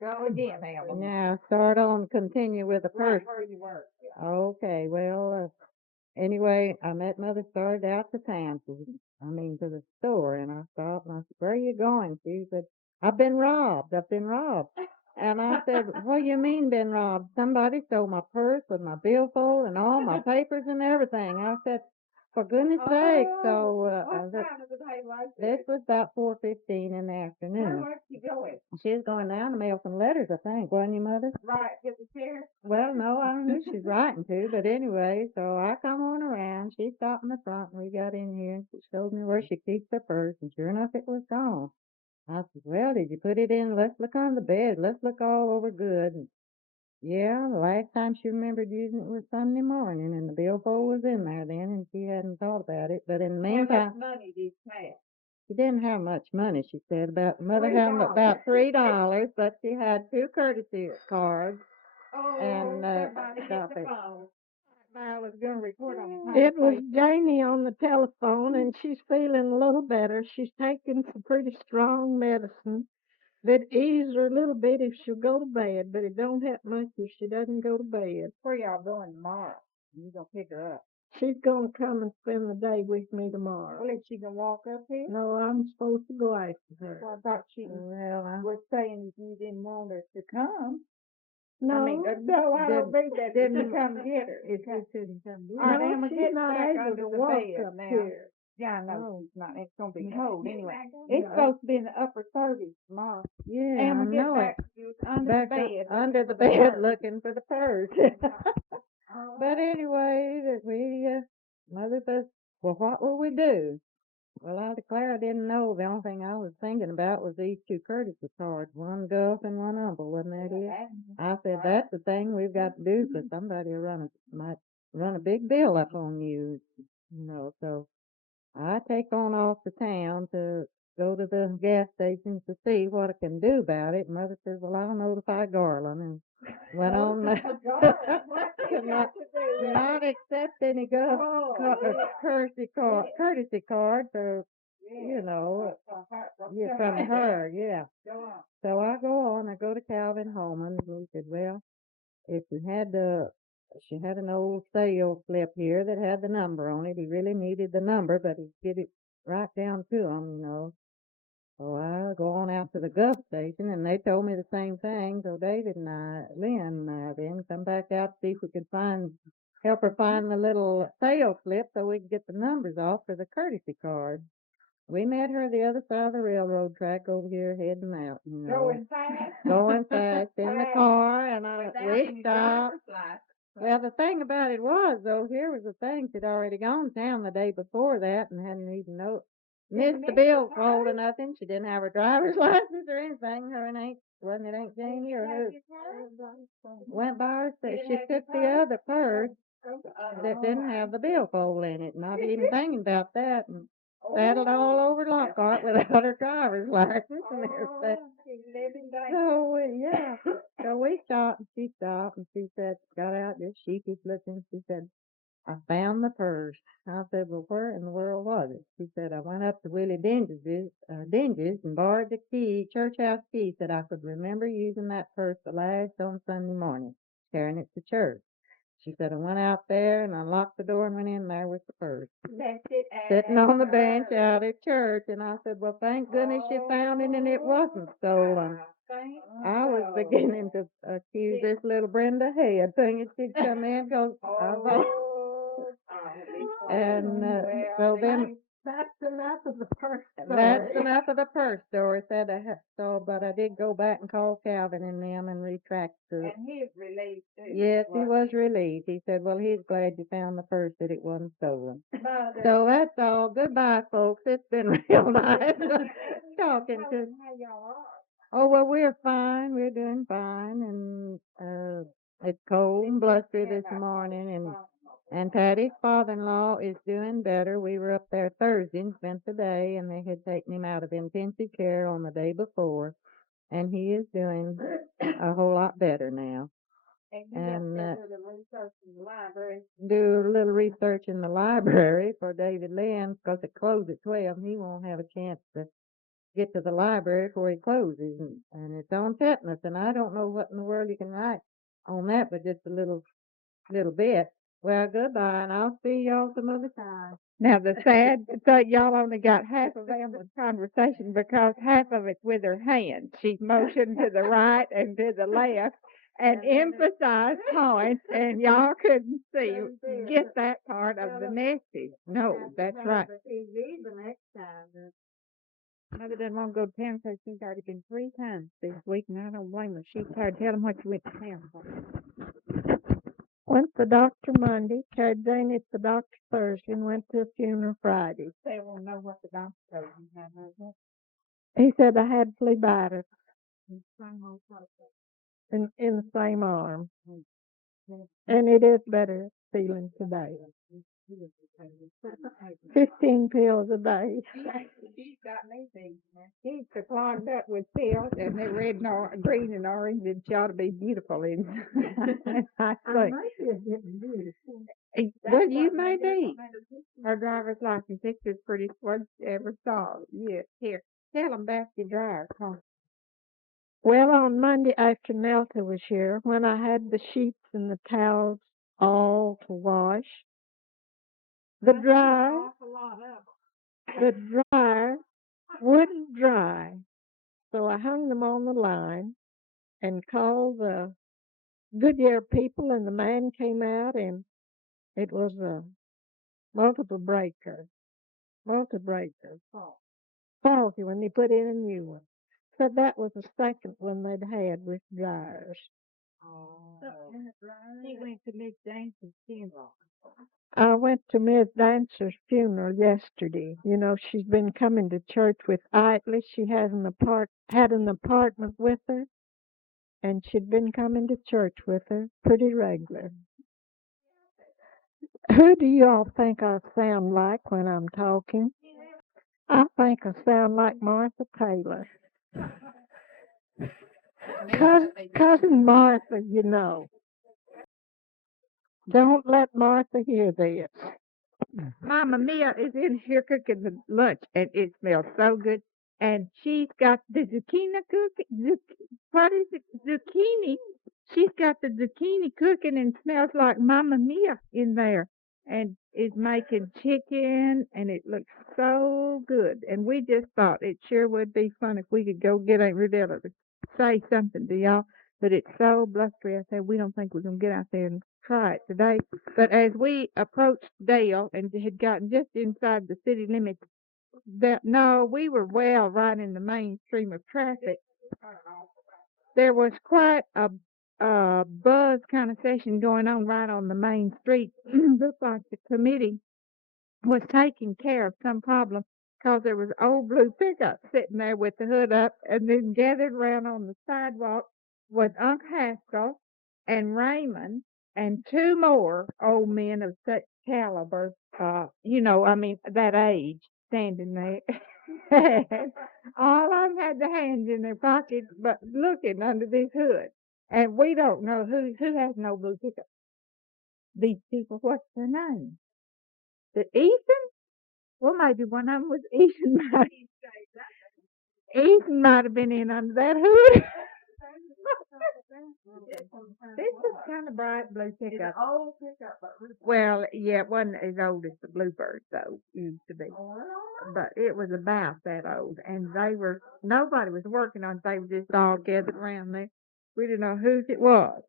Go again, Alma. Now, continue with the Right first. where you were. Yeah. Okay, well, anyway, I met Mother started out to town, to the store, and I stopped and I said, "Where are you going?" She said, "I've been robbed. I've been robbed." And I said, "What do you mean been robbed? Somebody stole my purse with my billfold and all my papers and everything." I said, "For goodness sake." So What time of the day was this it? was about 4:15 in the Where afternoon. was she going? She was going down to mail some letters, I think, wasn't you, Mother? Right to the chair? Well, no, I don't know who she's writing to, but anyway, so I come on around. She stopped in the front, and we got in here, and she showed me where she keeps her purse, and sure enough, it was gone. I said, "Well, did you put it in? Let's look on the bed. Let's look all over good." And yeah, the last time she remembered using it was Sunday morning, and the billfold was in there then, and she hadn't thought about it. But in the How meantime, much money did you have? she didn't have much money, she said. About Mother having $3. about $3, but she had two courtesy cards Oh, and somebody hit stop the it. phone. I was going to report on the It was conversation. Janie on the telephone, and she's feeling a little better. She's taking some pretty strong medicine that ease her a little bit if she'll go to bed, but it don't help much if she doesn't go to bed. Where y'all going tomorrow? You gonna pick her up? She's gonna come and spend the day with me tomorrow. Well, is she gonna walk up here? No, I'm supposed to go after her. Well, I thought she Well, was saying you didn't want her to come. No, I mean, no, I don't mean that. didn't- To come get her. if you couldn't come All right, no, Emma, she's get not back able under to the walk bed up now. here. Yeah, I know Oh. she's not. It's gonna be cold anyway. Yeah. It's supposed to be in the upper 30s tomorrow. Yeah, Emma, I get know it. back under Back the bed. under the bed looking for the purse. But anyway, Mother says, "Well, what will we do?" Well, I declare I didn't know. The only thing I was thinking about was these two courtesy cards, one Gulf and one Humble, wasn't that it? I said, "That's the thing we've got to do, 'cause somebody might run a big bill up on you, so I take on off to town to go to the gas station to see what I can do about it. Mother says, "Well, I'll notify Garland," and went on to not accept any courtesy card for, yeah, from her, yeah. So I go on, I go to Calvin Holman, and he said, "Well, if you had she had an old sale slip here that had the number on it. He really needed the number, but he did it right down to him. So I go on out to the Gulf station, and they told me the same thing. So David and Lynn, then come back out to see if we could help her find the little sale slip so we could get the numbers off for the courtesy card. We met her the other side of the railroad track over here heading out. Going fast? Going fast in the car, and we Without stopped. driver's license. Well, the thing about it was, though, here was the thing. She'd already gone town the day before that and hadn't even missed the bill fold or nothing. She didn't have her driver's license or anything. Her and wasn't it Aunt Janie or who? Went by her, she took the other purse that didn't have the billfold in it, not even thinking about that, and saddled all over Lockhart without her driver's license and everything. So, yeah. So we stopped, and she said, got out this sheepish looking. She said, "I found the purse." I said, "Well, where in the world was it?" She said, "I went up to Willie Dinge's and borrowed the church house key, said I could remember using that purse the last on Sunday morning, carrying it to church." She said, "I went out there and unlocked the door and went in there with the purse, Left it sitting on the bench out at church." And I said, "Well, thank goodness you found it and it wasn't stolen." I was beginning to accuse this little Brenda Head thinking she'd come in because I thought, and so then That's enough of the purse that's story. enough of the purse story. Said so, but I did go back and call Calvin and them and retract the. And he's relieved too. Yes, he was relieved. He said, "Well, he's glad you found the purse, that it wasn't stolen." So that's all. Goodbye, folks. It's been real nice talking to. How y'all are. Oh, well, we're fine. We're doing fine, and it's cold and blustery this morning, and Patty's father-in-law is doing better. We were up there Thursday and spent the day, and they had taken him out of intensive care on the day before, and he is doing a whole lot better now. And do a little research in the library for David Lynn, because it closed at 12. He won't have a chance to get to the library before he closes, and it's on tetanus, and I don't know what in the world you can write on that, but just a little bit. Well, goodbye, and I'll see y'all some other time. Now, the sad thing, y'all only got half of Alma's conversation because half of it's with her hands. She's motioned to the right and to the left and emphasized points, and y'all couldn't get that part of the message. No, that's right. The next time. Mother doesn't want to go to town because she's already been 3 times this week, and I don't blame her. She's tired. Tell them what you went to town for. Went to the doctor Monday, carried Jane at the doctor Thursday, and went to a funeral Friday. They won't know what the doctor told you. He said I had phlebitis Same old process. in the same arm, and it is better feeling today. 15 pills a day. She's got me thinking. She's clogged up with pills, and they're red and green and orange, and she ought to be beautiful in. I think. Well, you may be. Her driver's license picture's pretty what you ever saw. Yeah, here. Tell them about your dryer. Come on. Well, on Monday after Nelta was here, when I had the sheets and the towels all to wash, the dryer wouldn't dry. So I hung them on the line and called the Goodyear people, and the man came out, and it was a multi-breaker, faulty when they put in a new one. So that was the second one they'd had with dryers. She went to Miss Dance's funeral. I went to Miss Dancer's funeral yesterday. You know, she's been coming to church with Itley. She had an apartment with her, and she'd been coming to church with her pretty regular. Who do you all think I sound like when I'm talking? I think I sound like Martha Taylor. Cousin Martha, you know. Don't let Martha hear this. Mama Mia is in here cooking the lunch, and it smells so good. And she's got the zucchini cooking. What is it? Zucchini. She's got the zucchini cooking and smells like Mama Mia in there. And is making chicken, and it looks so good. And we just thought it sure would be fun if we could go get Aunt Rudella to say something to y'all. But it's so blustery. I said we don't think we're gonna get out there and try it today. But as we approached Dale and had gotten just inside the city limits, we were well right in the mainstream of traffic. There was quite a buzz kind of session going on right on the main street. Looked like the committee was taking care of some problem because there was an old blue pickup sitting there with the hood up, and then gathered around on the sidewalk was Unc Haskell and Raymond and 2 more old men of such caliber, that age, standing there. All of them had their hands in their pockets, but looking under this hood. And we don't know who has no blue pickup. These people, what's their name? The Ethan? Well, maybe one of them was Ethan. Ethan might have been in under that hood. This is kind of bright blue pickup. Old pickup, but Well, yeah, it wasn't as old as the Bluebird, though, used to be. But it was about that old. And nobody was working on it. They were just all gathered around there. We didn't know whose it was.